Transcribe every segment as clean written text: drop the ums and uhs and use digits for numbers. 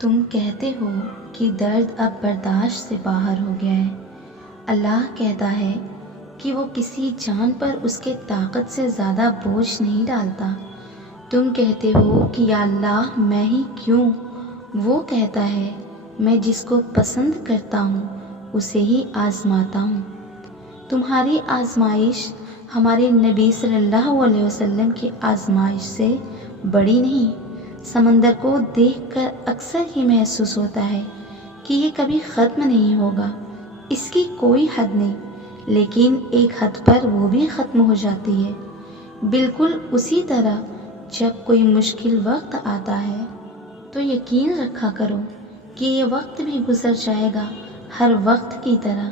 تم کہتے ہو کہ درد اب برداشت سے باہر ہو گیا ہے۔ اللہ کہتا ہے کہ وہ کسی جان پر اس کے طاقت سے زیادہ بوجھ نہیں ڈالتا۔ تم کہتے ہو کہ یا اللہ میں ہی کیوں؟ وہ کہتا ہے میں جس کو پسند کرتا ہوں اسے ہی آزماتا ہوں۔ تمہاری آزمائش ہمارے نبی صلی اللہ علیہ وسلم کی آزمائش سے بڑی نہیں۔ سمندر کو دیکھ کر اکثر ہی محسوس ہوتا ہے کہ یہ کبھی ختم نہیں ہوگا، اس کی کوئی حد نہیں، لیکن ایک حد پر وہ بھی ختم ہو جاتی ہے۔ بالکل اسی طرح جب کوئی مشکل وقت آتا ہے تو یقین رکھا کرو کہ یہ وقت بھی گزر جائے گا، ہر وقت کی طرح،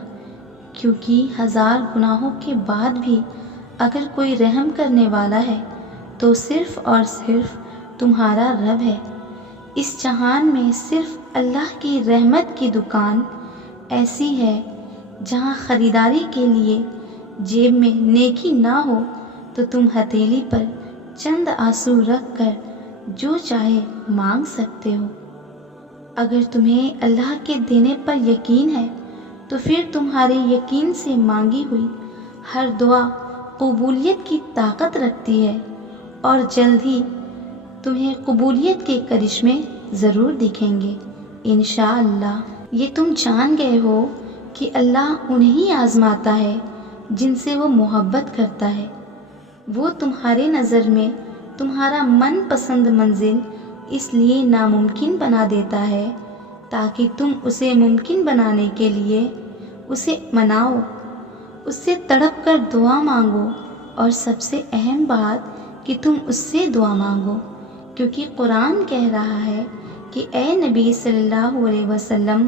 کیونکہ ہزار گناہوں کے بعد بھی اگر کوئی رحم کرنے والا ہے تو صرف اور صرف تمہارا رب ہے۔ اس جہان میں صرف اللہ کی رحمت کی دکان ایسی ہے جہاں خریداری کے لیے جیب میں نیکی نہ ہو تو تم ہتھیلی پر چند آنسو رکھ کر جو چاہے مانگ سکتے ہو۔ اگر تمہیں اللہ کے دینے پر یقین ہے تو پھر تمہارے یقین سے مانگی ہوئی ہر دعا قبولیت کی طاقت رکھتی ہے، اور جلد ہی تمہیں قبولیت کے کرشمے ضرور دکھیں گے انشاءاللہ۔ یہ تم جان گئے ہو کہ اللہ انہیں آزماتا ہے جن سے وہ محبت کرتا ہے۔ وہ تمہارے نظر میں تمہارا من پسند منزل اس لیے ناممکن بنا دیتا ہے تاکہ تم اسے ممکن بنانے کے لیے اسے مناؤ، اس سے تڑپ کر دعا مانگو، اور سب سے اہم بات کہ تم اس سے دعا مانگو، کیونکہ قرآن کہہ رہا ہے کہ اے نبی صلی اللہ علیہ وسلم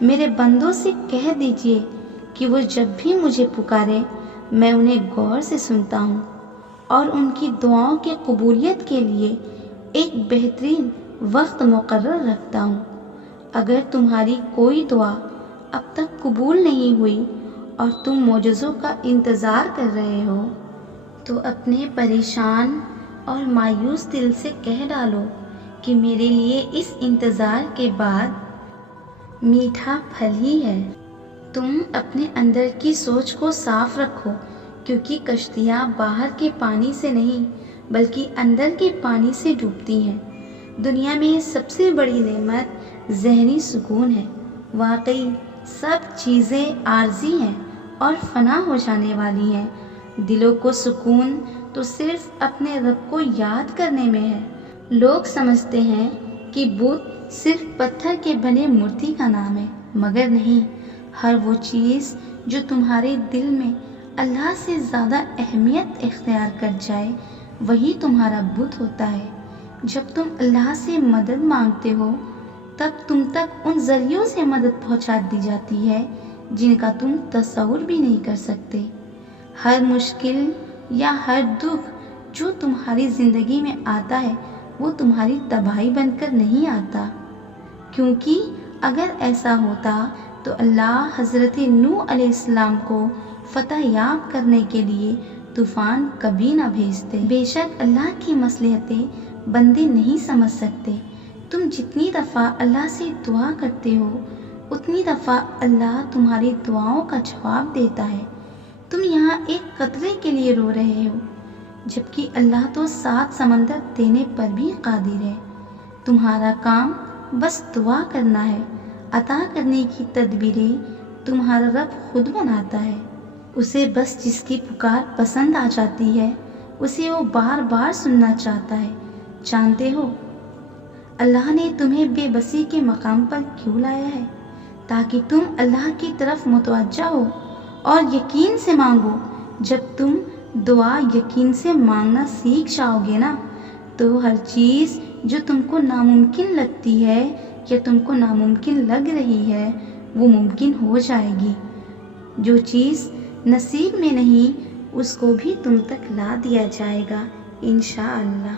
میرے بندوں سے کہہ دیجئے کہ وہ جب بھی مجھے پکارے میں انہیں غور سے سنتا ہوں اور ان کی دعاؤں کی قبولیت کے لیے ایک بہترین وقت مقرر رکھتا ہوں۔ اگر تمہاری کوئی دعا اب تک قبول نہیں ہوئی اور تم معجزوں کا انتظار کر رہے ہو تو اپنے پریشان اور مایوس دل سے کہہ ڈالو کہ میرے لیے اس انتظار کے بعد میٹھا پھل ہی ہے۔ تم اپنے اندر کی سوچ کو صاف رکھو، کیونکہ کشتیاں باہر کے پانی سے نہیں بلکہ اندر کے پانی سے ڈوبتی ہیں۔ دنیا میں سب سے بڑی نعمت ذہنی سکون ہے۔ واقعی سب چیزیں عارضی ہیں اور فنا ہو جانے والی ہیں۔ دلوں کو سکون تو صرف اپنے رب کو یاد کرنے میں ہے۔ لوگ سمجھتے ہیں کہ بت صرف پتھر کے بنے مورتی کا نام ہے، مگر نہیں، ہر وہ چیز جو تمہارے دل میں اللہ سے زیادہ اہمیت اختیار کر جائے وہی تمہارا بت ہوتا ہے۔ جب تم اللہ سے مدد مانگتے ہو تب تم تک ان ذریعوں سے مدد پہنچا دی جاتی ہے جن کا تم تصور بھی نہیں کر سکتے۔ ہر مشکل یا ہر دکھ جو تمہاری زندگی میں آتا ہے وہ تمہاری تباہی بن کر نہیں آتا، کیونکہ اگر ایسا ہوتا تو اللہ حضرت نوح علیہ السلام کو فتح یاب کرنے کے لیے طوفان کبھی نہ بھیجتے۔ بے شک اللہ کی مصلحتیں بندے نہیں سمجھ سکتے۔ تم جتنی دفعہ اللہ سے دعا کرتے ہو اتنی دفعہ اللہ تمہاری دعاؤں کا جواب دیتا ہے۔ تم یہاں ایک قطرے کے لیے رو رہے ہو جبکہ اللہ تو 7 سمندر دینے پر بھی قادر ہے۔ تمہارا کام بس دعا کرنا ہے، عطا کرنے کی تدبیریں تمہارا رب خود بناتا ہے۔ اسے بس جس کی پکار پسند آ جاتی ہے اسے وہ بار بار سننا چاہتا ہے۔ جانتے ہو اللہ نے تمہیں بے بسی کے مقام پر کیوں لایا ہے؟ تاکہ تم اللہ کی طرف متوجہ ہو اور یقین سے مانگو۔ جب تم دعا یقین سے مانگنا سیکھ جاؤ گے نا تو ہر چیز جو تم کو ناممکن لگتی ہے یا تم کو ناممکن لگ رہی ہے وہ ممکن ہو جائے گی۔ جو چیز نصیب میں نہیں اس کو بھی تم تک لا دیا جائے گا انشاءاللہ۔